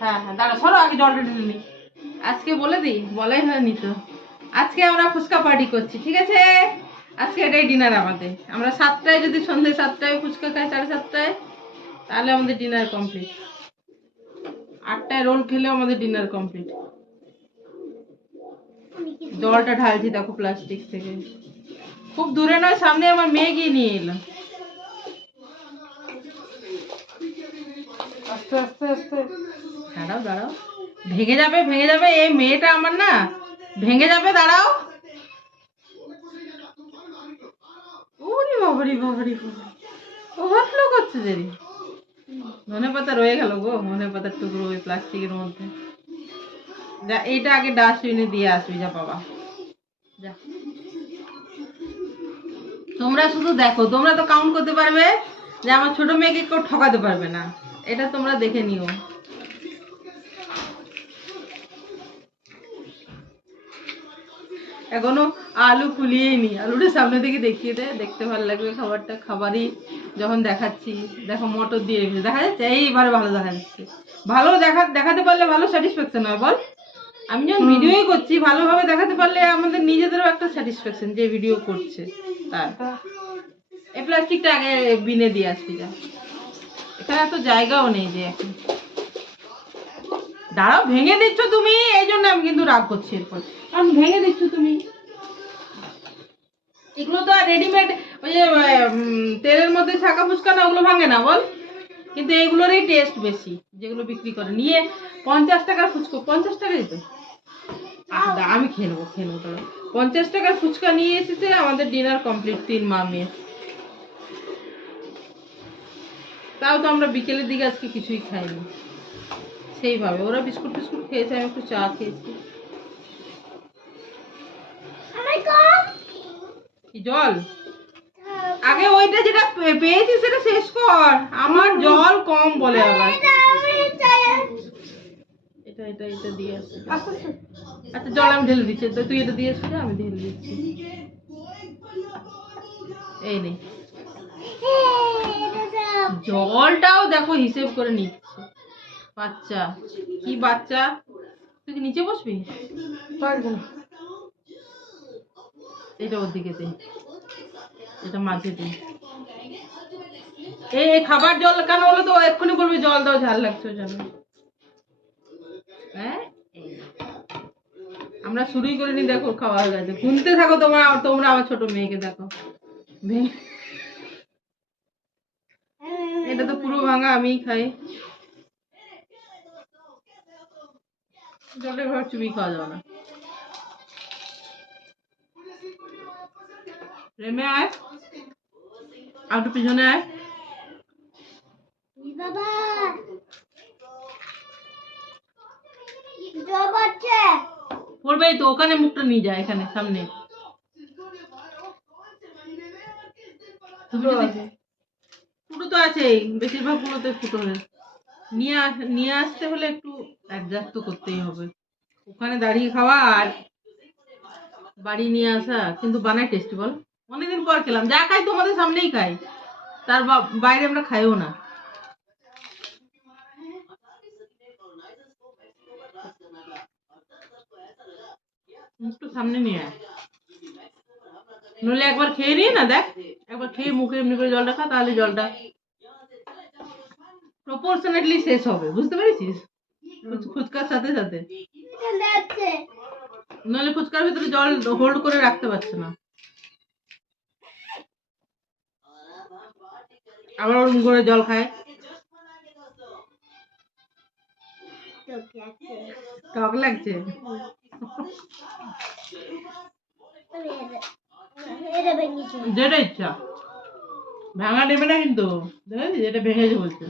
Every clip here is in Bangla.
হ্যাঁ হ্যাঁ দাঁড়া, সরো, আগে জলটা ঢেলে নি। আজকে বলে দিই, বলাই হয়নি তো। আজকে আমরা ফুচকা পার্টি করছি, ঠিক আছে? আজকে এটাই ডিনার আমাদের। আমরা সাতটায়, যদি সন্ধ্যে সাতটায় ফুচকা খাই, সাড়ে সাতটায়, তাহলে আমাদের ডিনার কমপ্লিট আটটায় রোল খেলেও আমাদের ডিনার কমপ্লিট জলটা ঢালছি, দেখো প্লাস্টিক থেকে। খুব দূরে নয়, সামনে আমার মেয়ে গিয়ে নিয়ে এলো। দাঁড়াও দাঁড়াও। ভেঙে যাবে ভেঙে যাবে। এই মেয়েটা আমার না, ভেঙে যাবে, দাঁড়াও। পাতার টুকরো প্লাস্টিকের মধ্যে। যা আগে দিয়ে আসবি, যা তোমরা শুধু দেখো, তোমরা তো কাউন্ট করতে পারবে যে আমার ছোট মেয়েকে কেউ ঠকাতে পারবে না। এটা তোমরা দেখে নিও। এখনও আলু ফুলিয়েই নি আলুটা সামনে থেকে দেখিয়ে দে দেখতে ভালো লাগবে খাবারটা। খাবারই যখন দেখাচ্ছি দেখো মটর দিয়ে দেখা যাচ্ছে এইবারে ভালো দেখা যাচ্ছে। ভালো দেখা দেখাতে পারলে ভালো স্যাটিসফ্যাকশন হয় বল। আমি যখন ভিডিওই করছি ভালোভাবে দেখাতে পারলে আমাদের নিজেদেরও একটা স্যাটিসফ্যাকশন যে ভিডিও করছে তার। এই প্লাস্টিকটা আগে বিনে দিয়ে আসবি যা। এত জায়গাও নেই যে এখন। দাঁড়াও, ভেঙে দিচ্ছ তুমি, এই জন্য আমি কিন্তু রাগ করছি এরপর। কারণ ভেঙে দিচ্ছ তুমি। এগুলো তো আর রেডিমেড ওই যে তেলের মধ্যে ছাকা ফুচকা না, ওগুলো ভাঙে না, বল? কিন্তু এগুলোরই টেস্ট বেশি, যেগুলো বিক্রি করে। নিয়ে পঞ্চাশ টাকার ফুচকা, পঞ্চাশ টাকা দিত? আমি খেয়ে নেব খেয়ে নেব পঞ্চাশ টাকার ফুচকা নিয়ে এসেছে আমাদের ডিনার কমপ্লিট তিন মা মেয়ে। তাও তো আমরা বিকেলের দিকে আজকে কিছুই খাইনি। সেইভাবে। ওরা বিস্কুট টিস্কুট খেয়েছে আমি একটু চা খেয়েছি। জল? আগে ওইটা যেটা পেয়েছি সেটা শেষ কর। আমার জল কম বলে আবার। এটা এটা এটা দিয়ে আসছি আচ্ছা জল আমি ঢেলে দিচ্ছি। তুই এটা দিয়ে আসবি আমি ঢেলে দিচ্ছি। এই নেই জলটাও দেখো হিসেব করে নিচ্ছে। বাচ্চা কি বাচ্চা? তুই কি নিচে বসবি? এটা ওর দিকে দে। এটা মাঝে দে। এই খাবার জল কেন বলো তো? এক্ষুনি বলবে জল দাও ঝাল লাগছে জন্য। হ্যাঁ আমরা শুরুই করিনি দেখো খাওয়া হয়ে গেছে। গুনতে থাকো তোমরা তোমরা আমার ছোট মেয়েকে দেখো। এটা তো পুরো ভাঙা, আমিই খাই। জলে ঘর চুবি খাওয়া যাবে না। রেমে আয়। আর পিছনে আয়। পড়বেই তো, ওখানে মুখটা নিয়ে যায় এখানে, সামনে। তুমি তো আছেই, বেশিরভাগ ফুটোতে ফুটো হয়ে নিয়ে নিয়ে আসতে হলে একটু অ্যাডজাস্ট তো করতেই হবে। ওখানে দাঁড়িয়ে খাওয়া আর বাড়ি নিয়ে আসা, কিন্তু বানায় টেস্টি বল। অনেকদিন পর খেলাম। যা খাই তোমাদের সামনেই খাই। তার বাইরে আমরা খাইও না। একটু সামনে নিয়ে আয়। নইলে একবার খেয়ে নিয়ে না, দেখ। একবার খেয়ে মুখে এমনি করে জলটা খা, তাহলে জলটা প্রপোর্শনেটলি শেষ হবে বুঝতে পেরেছিস? ফুচকার সাথে সাথে। নইলে ফুচকার ভিতরে জল হোল্ড করে রাখতে পারছে না। আবার ওরকম করে জল খায়। টক লাগছে। যেটা ইচ্ছা। ভাঙা নেবে না কিন্তু। যেটা ভেঙেছে বলছে।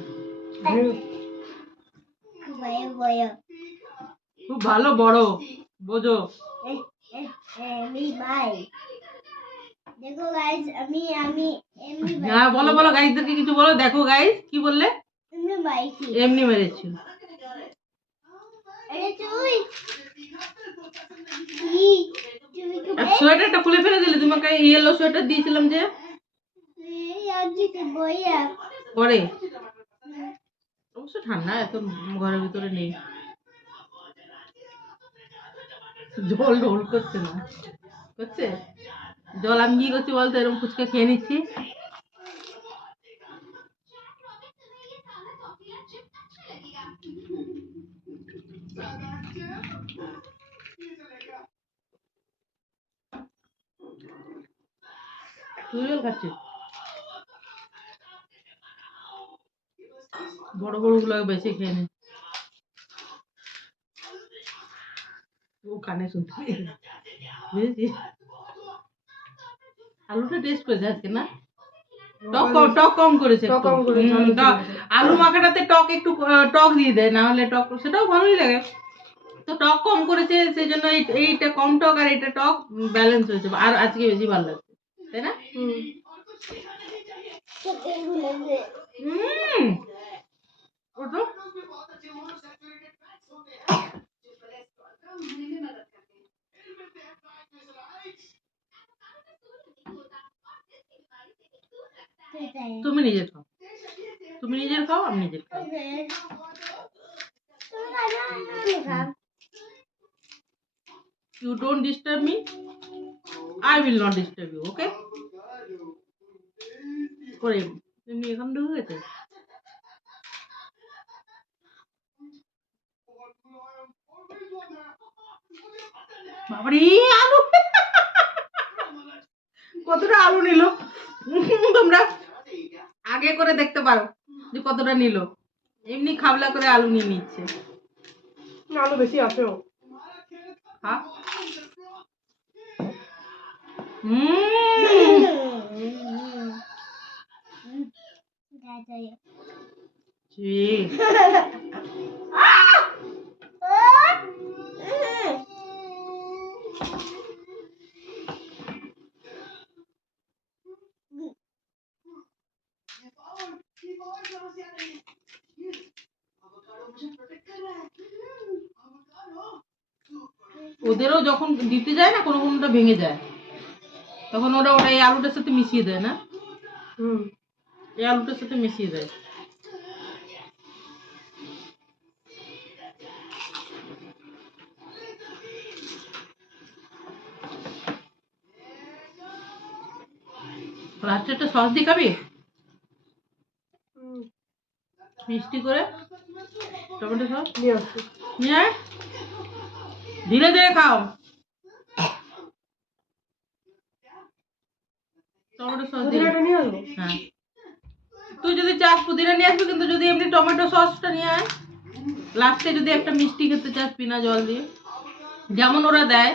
খুব ভালো বড়। বোঝো। দেখো আমি আমি এমনি হ্যাঁ বলো বলো গাইজদেরকে কিছু বলো। দেখো গাইজ কি বললে? এমনি মেরেছি আরে তুই সোয়েটারটা খুলে ফেলে দিলে। তোমাকে ইয়েলো সোয়েটার দিয়েছিলাম যে? পরে। অবশ্য ঠান্ডা, এত ঘরের ভিতরে নেই। জল ঢোল করছে না। করছে? জল আমি কি করছি বলতো? এরকম ফুচকা খেয়ে নিচ্ছি। তুই জল খাচ্ছিস? বড় বড়গুলো বেশি খেয়ে নে। ও কানে শুনতে বুঝেছিস? আলুটা টেস্ট করেছে আজকে না? টক কম টক কম করেছে আলু মাখাটাতে টক একটু টক দিয়ে দেয় না হলে টক সেটাও ভালোই লাগে। তো টক কম করেছে সেই জন্য এই- এইটা কম টক আর এটা টক ব্যালেন্স হয়েছে। আর আজকে বেশি ভালো লাগছে তাই না? হুম। এগুলো যে হুম ওটা সেটাই তুমি নিজের খাও তুমি নিজের খাও আমি নিজের খাও তুমি খাবে আমি খাব you don't disturb me, i will not disturb you, okay? করে এমনি এখান ঢুকে বাবারে আলু। কতটা আলু নিল? তোমরা আগে করে দেখতে পারো যে কতটা নিল। এমনি খাবলা করে আলু নিয়ে নিচ্ছে। আলু বেশি আছে ও। হ্যাঁ হুম ওদেরও যখন দিতে যায় না কোনো কোনোটা ভেঙে যায়। তখন ওরা ওটা এই আলুটার সাথে মিশিয়ে দেয় না? হুম। এই আলুটার সাথে মিশিয়ে দেয়। রাত্রে একটা সস দিয়ে খাবি হুম, মিষ্টি করে টমেটো সস? নিয়ে। ধীরে ধীরে খাও। টমেটো সস হ্যাঁ। তুই যদি চাস পুদিনা নিয়ে আসবি কিন্তু যদি এমনি টমেটো সসটা নিয়ে আয়। লাস্টে যদি একটা মিষ্টি খেতে চাস বিনা জল দিয়ে। যেমন ওরা দেয়।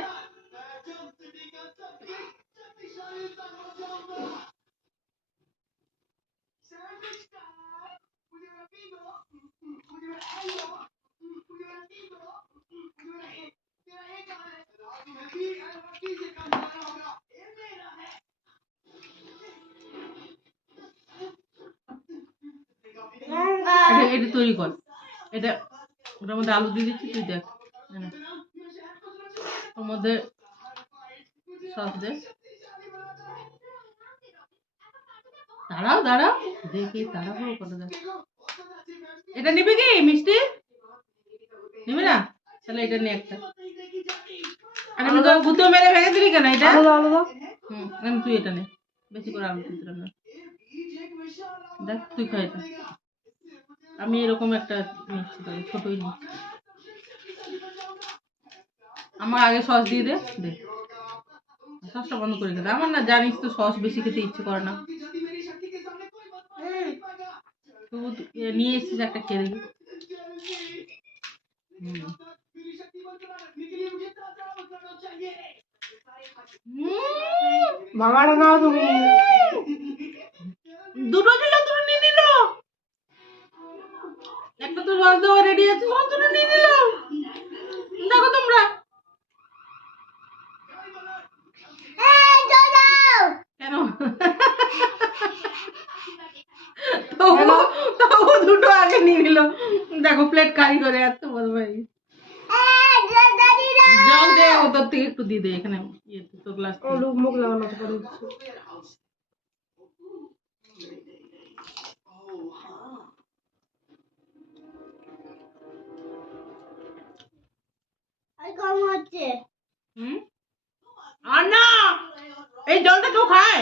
এটা এটা তৈরি কর। এটা ওটার মধ্যে আলু দিয়ে দিচ্ছি তুই দেখ। ওর মধ্যে সস দে। দাঁড়াও দাঁড়াও। দেখি তাড়াহুড়ো করে দেখ। এটা নিবি কি মিষ্টি? নিবি না? তাহলে এটা নে একটা। আর আমি তো গুঁতো মেরে ভেঙে দিলি কেন এটা? হুম আমি তুই এটা নে। বেশি করে আলু দিতে না। দেখ তুই খা এটা। আমি এরকম একটা নিচ্ছি তোকে ছোটই নিচ্ছি। আমার আগে সস দিয়ে দে দে। সসটা বন্ধ করে দে। আমার না জানিস তো সস বেশি খেতে ইচ্ছে করে না। তবু তুই এ নিয়ে এসেছিস একটা খেয়ে দেখি হুম। হুম। ভাঙাটা নাও তুমি এত বদমাই আর না এই জলটা কেউ খায়।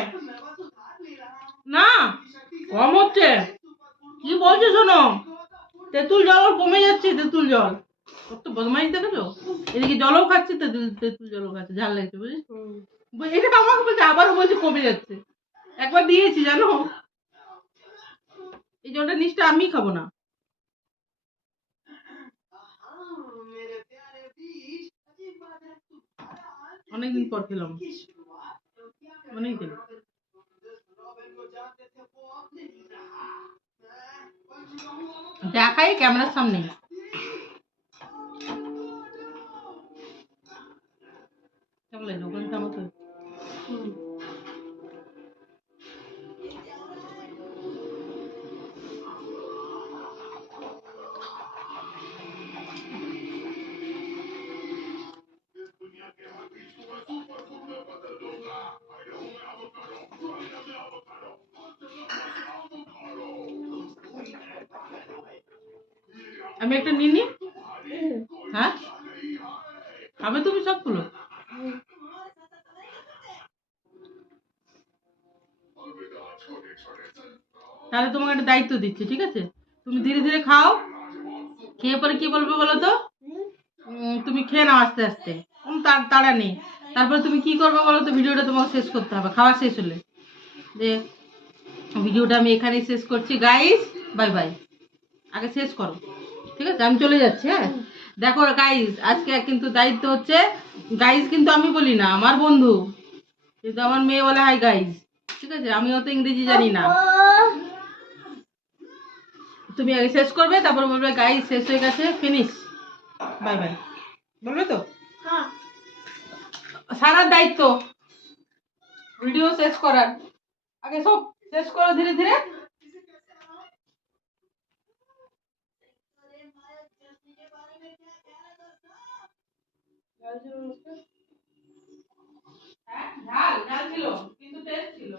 না কম হচ্ছে। কি বলছো শোনো? তেঁতুল জল ওর কমে যাচ্ছে তেঁতুল জল। ওর তো বদমাইশ দেখেছ? এদিকে জলও খাচ্ছে তেঁতুল তেঁতুল জলও খাচ্ছে। ঝাল লাগছে বুঝিস এটা আমাকে বলছে আবারও বলছে কমে যাচ্ছে। একবার দিয়েছি জানো? এই জলটা নিচটা আমি খাব না। অনেকদিন পর খেলাম। অনেকদিন। দেখাই ক্যামেরার সামনে। আমি একটা নিয়ে নি হ্যাঁ? খাবে তুমি সবগুলো? তাহলে তোমাকে একটা দায়িত্ব দিচ্ছি, ঠিক আছে? তুমি ধীরে ধীরে খাও। খেয়ে পরে কি বলবে বলো তো? তুমি খেয়ে নাও আস্তে আস্তে। তার তাড়া নেই। তারপরে তুমি কি করবে বলো তো? ভিডিওটা তোমাকে শেষ করতে হবে। খাওয়া শেষ হলে। যে ভিডিওটা আমি এখানেই শেষ করছি। গাইস বাই বাই আগে শেষ করো। ঠিক আছে? আমি চলে যাচ্ছি হ্যাঁ? দেখো গাইস আজকে কিন্তু দায়িত্ব হচ্ছে গাইস কিন্তু আমি বলি না আমার বন্ধু। কিন্তু আমার মেয়ে বলে হাই গাইস ঠিক আছে? আমি অত ইংরেজি জানি না। তুমি আগে শেষ করবে তারপর বলবে গাইজ শেষ হয়ে গেছে ফিনিশ বাই বাই বলবে তো? হ্যাঁ। সারার দায়িত্ব। ভিডিও শেষ করার। আগে সব শেষ করো ধীরে ধীরে। ঝাল ঝাল ছিল কিন্তু টেস্ট ছিল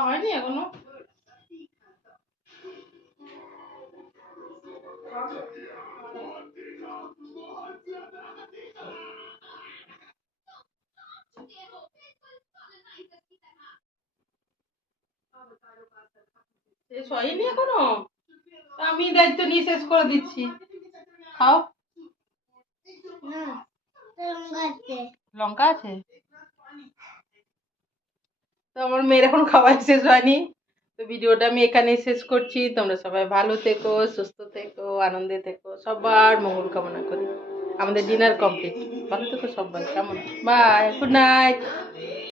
খাওয়া হয়নি এখনও? শেষ হয়নি এখনও? আমি দায়িত্ব নিয়ে শেষ করে দিচ্ছি। খাও। লঙ্কা আছে? আমার মেয়ের এখন খাবার শেষ হয়নি। তো ভিডিওটা আমি এখানেই শেষ করছি। তোমরা সবাই ভালো থেকো, সুস্থ থেকো, আনন্দে থেকো। সবার মঙ্গল কামনা করি। আমাদের ডিনার কমপ্লিট ভালো থেকো সবাই, কেমন? Bye good night